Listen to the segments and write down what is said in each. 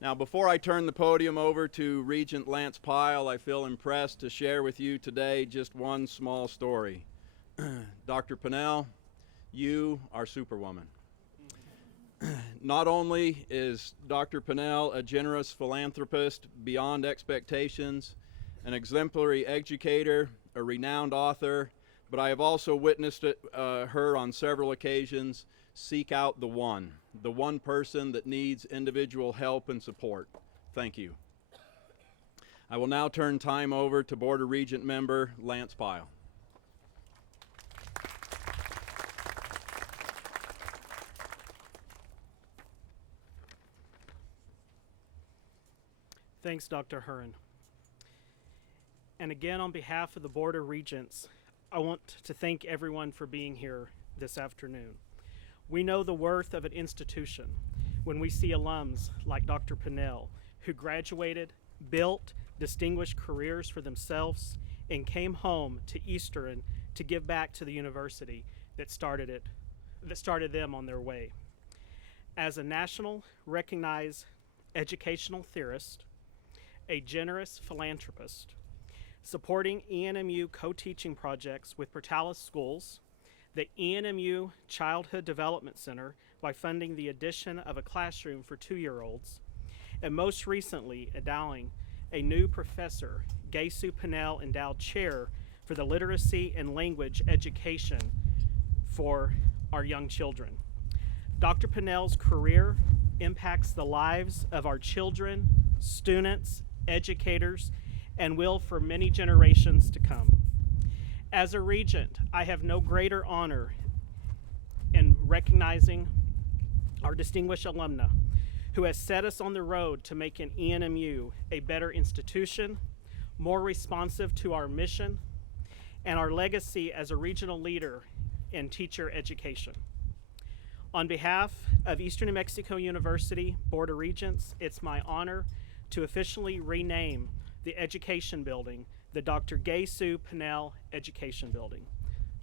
Now, before I turn the podium over to Regent Lance Pyle, I feel impressed to share with you today just one small story. Dr. Pinnell, you are Superwoman. Not only is Dr. Pinnell a generous philanthropist beyond expectations, an exemplary educator, a renowned author, but I have also witnessed her on several occasions seek out the one person that needs individual help and support. Thank you. I will now turn time over to Board of Regent member Lance Pyle. Thanks, Dr. Huron. And again, on behalf of the Board of Regents, I want to thank everyone for being here this afternoon. We know the worth of an institution when we see alums like Dr. Pinnell, who graduated, built distinguished careers for themselves, and came home to Eastern to give back to the university that started them on their way. As a national recognized educational theorist, a generous philanthropist, supporting ENMU co-teaching projects with Portales schools, the ENMU Childhood Development Center by funding the addition of a classroom for 2-year-olds, and most recently endowing a new professor, Gay-Sue Pinnell Endowed Chair for the Literacy and Language Education for our young children. Dr. Pinnell's career impacts the lives of our children, students, educators, and will for many generations to come. As a regent, I have no greater honor in recognizing our distinguished alumna who has set us on the road to making ENMU a better institution, more responsive to our mission, and our legacy as a regional leader in teacher education. On behalf of Eastern New Mexico University Board of Regents, it's my honor to officially rename the Education Building the Dr. Gay-Sue Pinnell Education Building.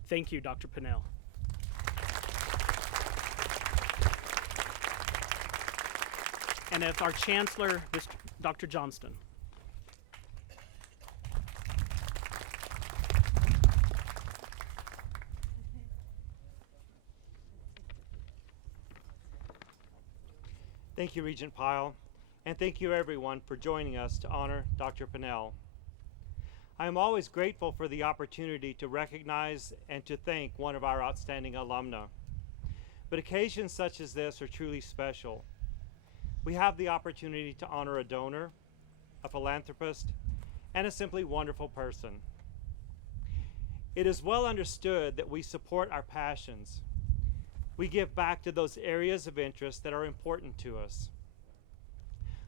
Thank you, Dr. Pinnell. And if our Chancellor, Dr. Johnston. Thank you, Regent Pyle, and thank you everyone for joining us to honor Dr. Pinnell. I am always grateful for the opportunity to recognize and to thank one of our outstanding alumna. But occasions such as this are truly special. We have the opportunity to honor a donor, a philanthropist, and a simply wonderful person. It is well understood that we support our passions. We give back to those areas of interest that are important to us.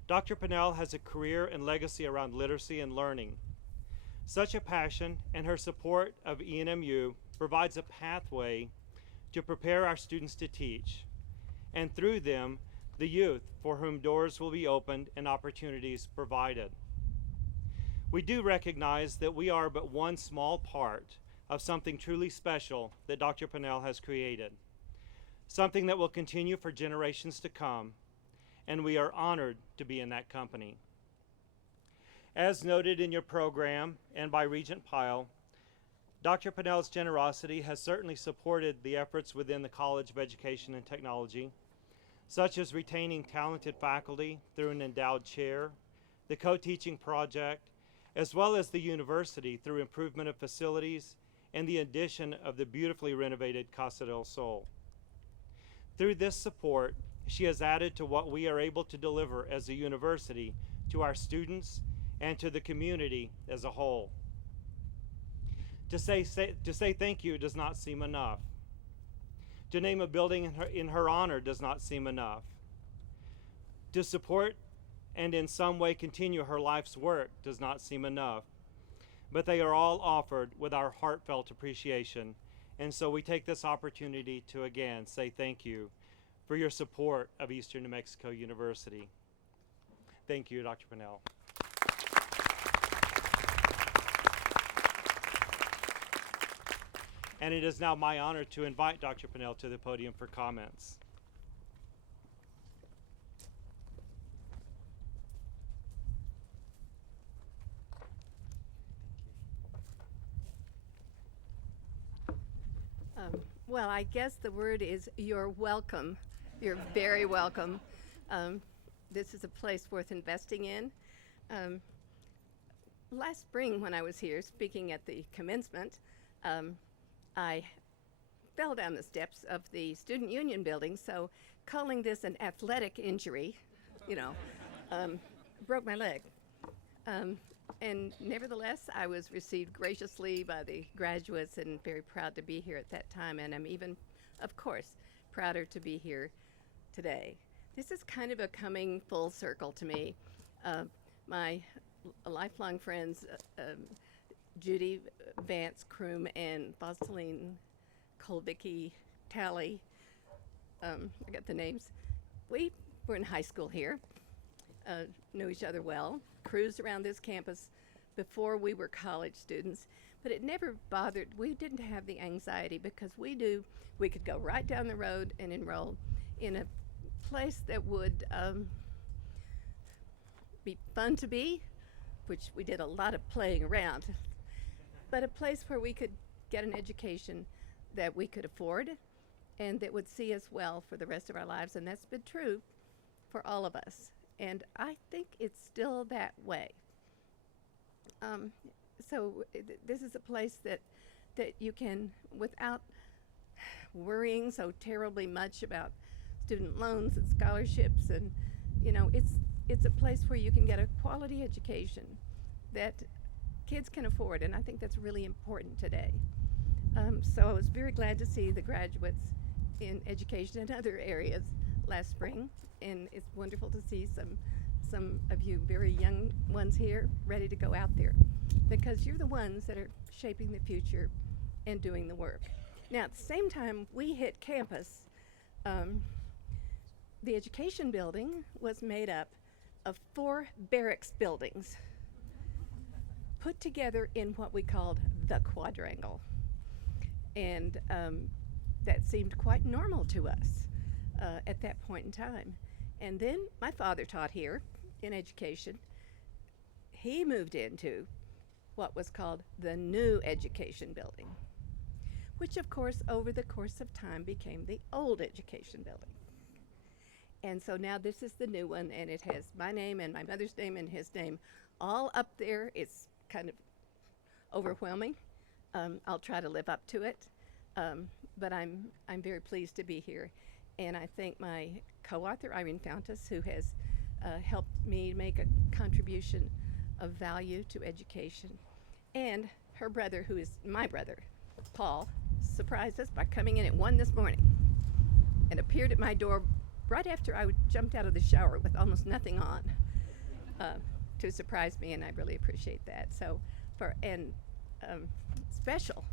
Dr. Pinnell has a career and legacy around literacy and learning. Such a passion and her support of ENMU provides a pathway to prepare our students to teach, and through them, the youth for whom doors will be opened and opportunities provided. We do recognize that we are but one small part of something truly special that Dr. Pinnell has created, something that will continue for generations to come, and we are honored to be in that company. As noted in your program and by Regent Pyle, Dr. Pinnell's generosity has certainly supported the efforts within the College of Education and Technology, such as retaining talented faculty through an endowed chair, the co-teaching project, as well as the university through improvement of facilities and the addition of the beautifully renovated Casa del Sol. Through this support, she has added to what we are able to deliver as a university to our students and to the community as a whole. To say thank you does not seem enough. To name a building in her honor does not seem enough. To support and in some way continue her life's work does not seem enough. But they are all offered with our heartfelt appreciation, and so we take this opportunity to again say thank you for your support of Eastern New Mexico University. Thank you, Dr. Pinnell. And it is now my honor to invite Dr. Pinnell to the podium for comments. Well, I guess the word is you're welcome. You're very welcome. This is a place worth investing in. Last spring, when I was here speaking at the commencement, I fell down the steps of the Student Union building, so calling this an athletic injury, you know, broke my leg. And nevertheless, I was received graciously by the graduates and very proud to be here at that time. And I'm even, of course, prouder to be here today. This is kind of a coming full circle to me. My lifelong friends, Judy Vance Kroom and Fosteline Kolbicki Talley, I got the names. We were in high school here, know each other well, cruised around this campus before we were college students, but it never bothered, we didn't have the anxiety because we knew we could go right down the road and enroll in a place that would be fun to be, which we did a lot of playing around, but a place where we could get an education that we could afford and that would see us well for the rest of our lives. And that's been true for all of us. And I think it's still that way. This is a place that you can, without worrying so terribly much about student loans and scholarships, and it's a place where you can get a quality education that kids can afford, and I think that's really important today. So I was very glad to see the graduates in education and other areas last spring, and it's wonderful to see some of you very young ones here ready to go out there, because you're the ones that are shaping the future and doing the work. Now, at the same time we hit campus, the education building was made up of 4 barracks buildings put together in what we called the quadrangle. And that seemed quite normal to us at that point in time. And then my father taught here in education. He moved into what was called the new education building, which of course over the course of time became the old education building. And so now this is the new one, and it has my name and my mother's name and his name all up there. It's kind of overwhelming. I'll try to live up to it, but I'm very pleased to be here. And I thank my co-author, Irene Fountas, who has helped me make a contribution of value to education. And her brother, who is my brother, Paul, surprised us by coming in at 1 this morning and appeared at my door right after I jumped out of the shower with almost nothing on to surprise me, and I really appreciate that. So, special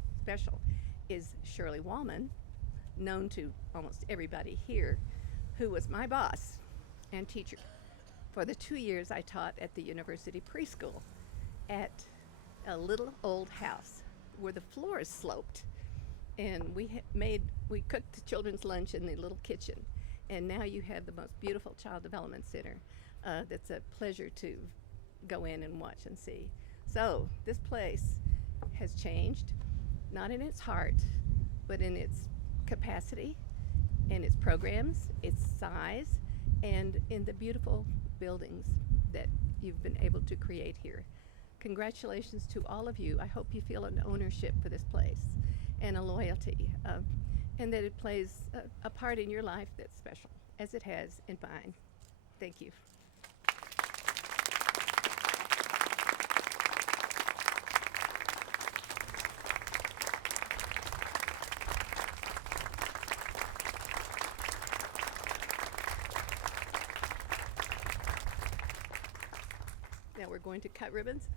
is Shirley Wallman, known to almost everybody here, who was my boss and teacher for the 2 years I taught at the university preschool at a little old house where the floors sloped. And we cooked the children's lunch in the little kitchen. And now you have the most beautiful child development center that's a pleasure to go in and watch and see. So this place has changed, not in its heart, but in its capacity, in its programs, its size, and in the beautiful buildings that you've been able to create here. Congratulations to all of you. I hope you feel an ownership for this place and a loyalty, and that it plays a part in your life that's special, as it has in mine. Thank you. Now we're going to cut ribbons.